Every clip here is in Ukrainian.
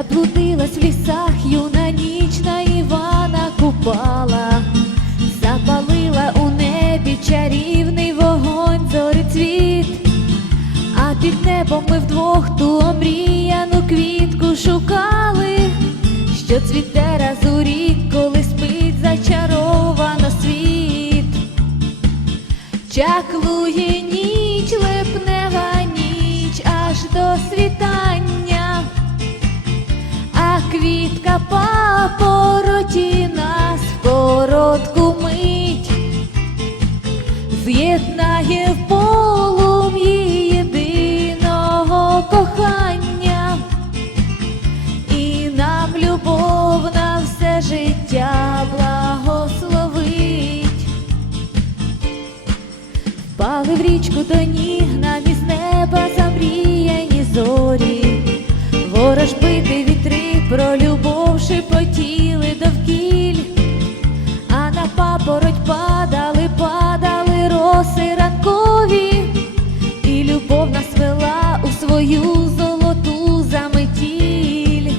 Заблудилась в лісах юна ніч на Івана купала, запалила у небі чарівний вогонь зорицвіт, а під небом ми вдвох ту омріяну квітку шукали, що цвіте раз у рік, коли спить зачаровано світ. Чаклує річку до ніг нам із неба замріяні зорі, ворожбити вітри про любов шепотіли довкіль, а на папороть падали, падали роси ранкові, і любов нас вела у свою золоту заметіль.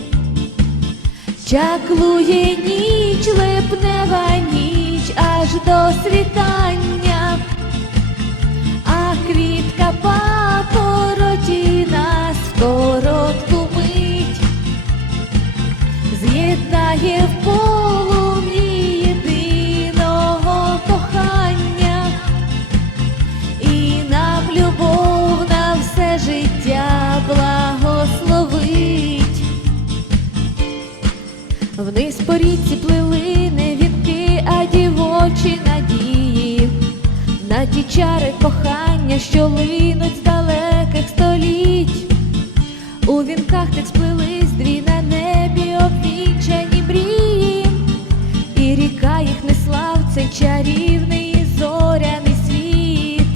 Чаклує ніч, липнева ніч аж до світання, чари кохання, що линуть з далеких століть. У вінках тих сплелись дві на небі обвінчані мрії, і ріка їх несла в цей чарівний зоряний світ.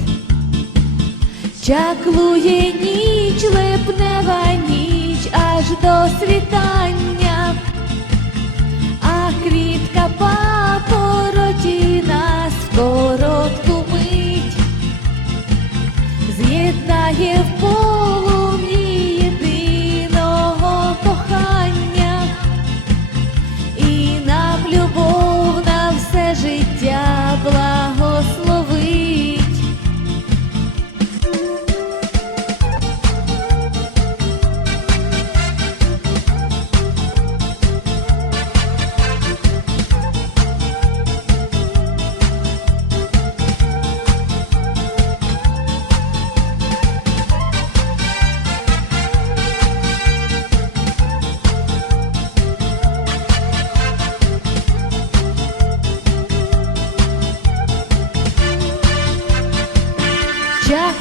Чаклує ніч, липнева ніч аж до світа.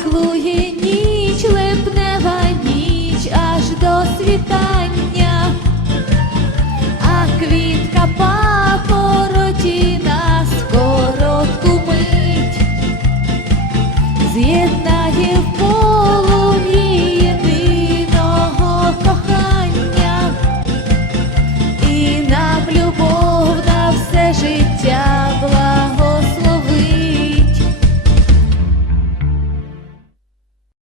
лугині.